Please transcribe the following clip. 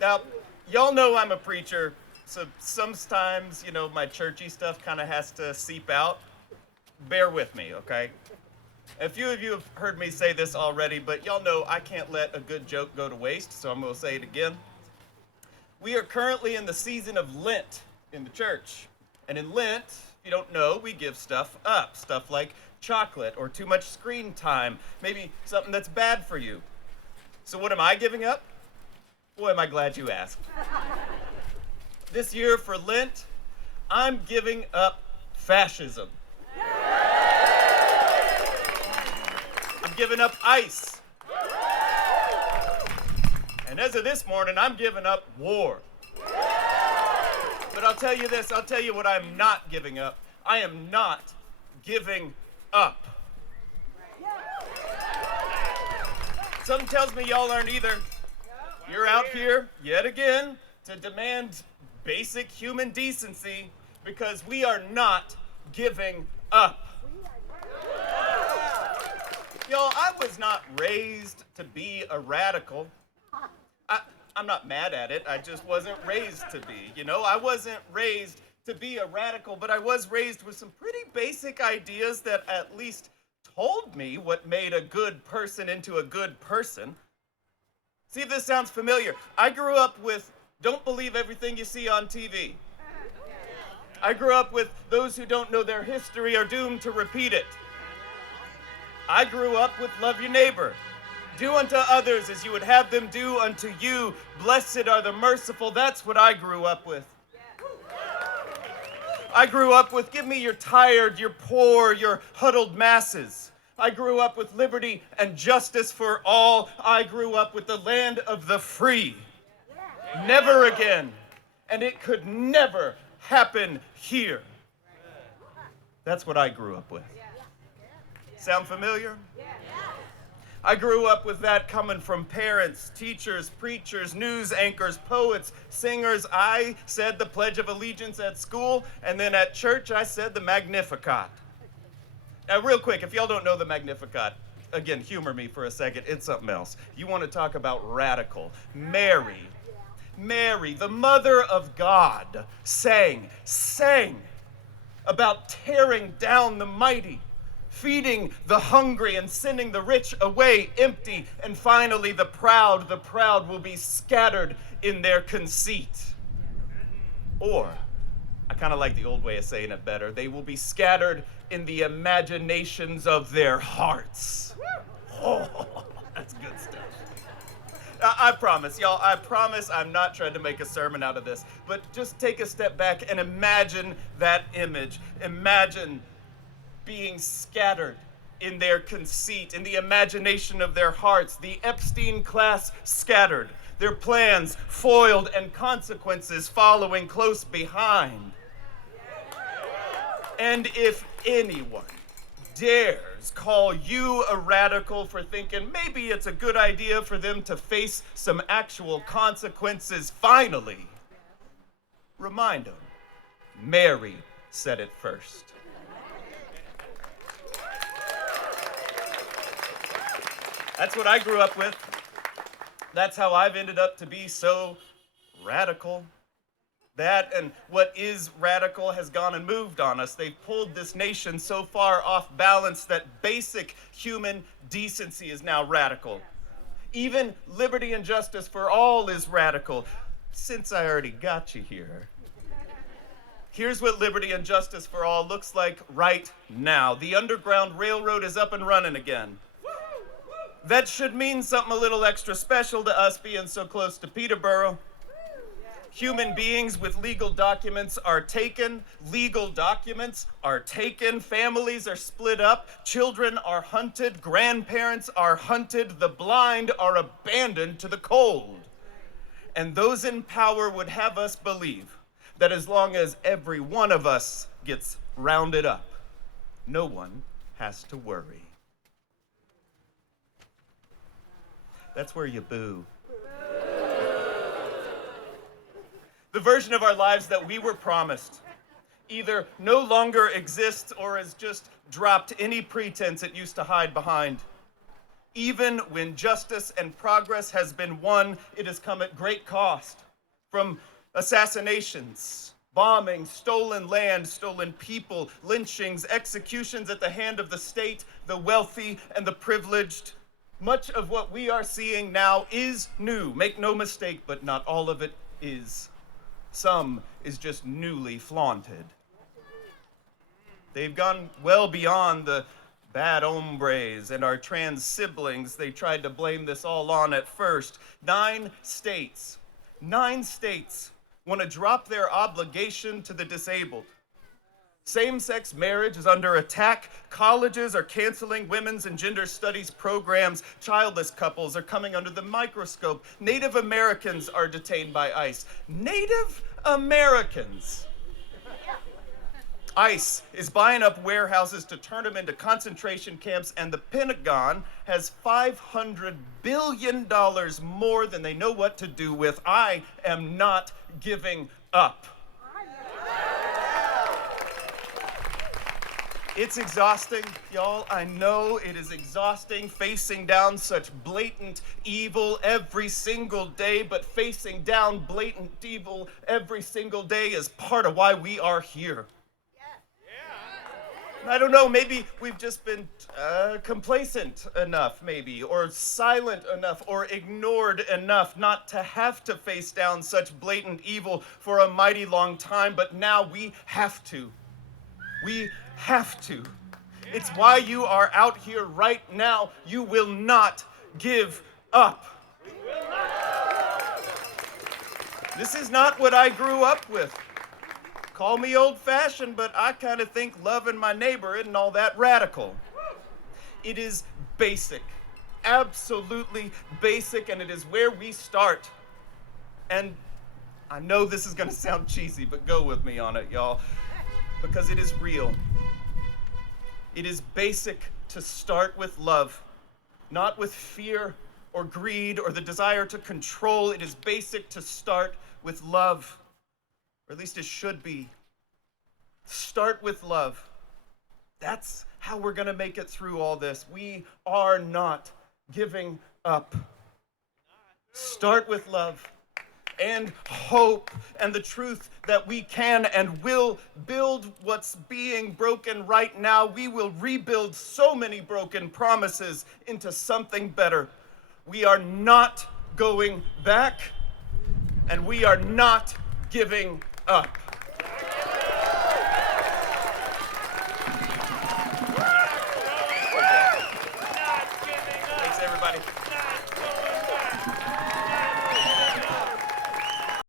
Now, y'all know I'm a preacher, so sometimes, my churchy stuff kind of has to seep out. Bear with me, okay? A few of you have heard me say this already, but y'all know I can't let a good joke go to waste, so I'm going to say it again. We are currently in the season of Lent in the church. And in Lent, if you don't know, we give stuff up. Stuff like chocolate or too much screen time, maybe something that's bad for you. So what am I giving up? Boy, am I glad you asked. This year for Lent, I'm giving up fascism. I'm giving up ICE. And as of this morning, I'm giving up war. But I'll tell you this, I'll tell you what I'm not giving up. I am not giving up. Something tells me y'all aren't either. You're out here, yet again, to demand basic human decency because we are not giving up. Y'all, I was not raised to be a radical. I'm not mad at it. I just wasn't raised to be. I wasn't raised to be a radical, but I was raised with some pretty basic ideas that at least told me what made a good person into a good person. See if this sounds familiar. I grew up with don't believe everything you see on TV. I grew up with those who don't know their history are doomed to repeat it. I grew up with love your neighbor. Do unto others as you would have them do unto you. Blessed are the merciful. That's what I grew up with. I grew up with give me your tired, your poor, your huddled masses. I grew up with liberty and justice for all. I grew up with the land of the free. Never again. And it could never happen here. That's what I grew up with. Sound familiar? I grew up with that coming from parents, teachers, preachers, news anchors, poets, singers. I said the Pledge of Allegiance at school, and then at church I said the Magnificat. Now, real quick, if y'all don't know the Magnificat, again, humor me for a second, it's something else. You want to talk about radical. Mary, the mother of God, sang about tearing down the mighty, feeding the hungry and sending the rich away empty, and finally the proud will be scattered in their conceit. Or, I kind of like the old way of saying it better, they will be scattered in the imaginations of their hearts. Oh, that's good stuff. I promise, y'all, I'm not trying to make a sermon out of this, but just take a step back and imagine that image. Imagine being scattered in their conceit, in the imagination of their hearts, the Epstein class scattered, their plans foiled and consequences following close behind. And if anyone dares call you a radical for thinking maybe it's a good idea for them to face some actual consequences finally, remind them, Mary said it first. That's what I grew up with. That's how I've ended up to be so radical. That and what is radical has gone and moved on us. They've pulled this nation so far off balance that basic human decency is now radical. Even liberty and justice for all is radical. Since I already got you here, here's what liberty and justice for all looks like right now. The Underground Railroad is up and running again. That should mean something a little extra special to us being so close to Peterborough. Human beings with legal documents are taken. Families are split up. Children are hunted. Grandparents are hunted. The blind are abandoned to the cold. And those in power would have us believe that as long as every one of us gets rounded up, no one has to worry. That's where you boo. The version of our lives that we were promised either no longer exists or has just dropped any pretense it used to hide behind. Even when justice and progress has been won, it has come at great cost. From assassinations, bombings, stolen land, stolen people, lynchings, executions at the hand of the state, the wealthy, and the privileged. Much of what we are seeing now is new. Make no mistake, but not all of it is. Some is just newly flaunted. They've gone well beyond the bad hombres and our trans siblings they tried to blame this all on at first. 9 states want to drop their obligation to the disabled. Same-sex marriage is under attack. Colleges are canceling women's and gender studies programs. Childless couples are coming under the microscope. Native Americans are detained by ICE. Native Americans! ICE is buying up warehouses to turn them into concentration camps, and the Pentagon has $500 billion more than they know what to do with. I am not giving up. It's exhausting, y'all. I know it is exhausting facing down such blatant evil every single day, but facing down blatant evil every single day is part of why we are here. I don't know, maybe we've just been complacent enough, maybe, or silent enough, or ignored enough not to have to face down such blatant evil for a mighty long time, but now we have to. We have to. It's why you are out here right now. You will not give up. This is not what I grew up with. Call me old-fashioned, but I kind of think loving my neighbor isn't all that radical. It is basic, absolutely basic, and it is where we start. And I know this is going to sound cheesy, but go with me on it, y'all, because it is real. It is basic to start with love, not with fear or greed or the desire to control. It is basic to start with love. Or at least it should be. Start with love. That's how we're going to make it through all this. We are not giving up. Start with love and hope and the truth that we can and will build what's being broken right now. We will rebuild so many broken promises into something better. We are not going back, and we are not giving up.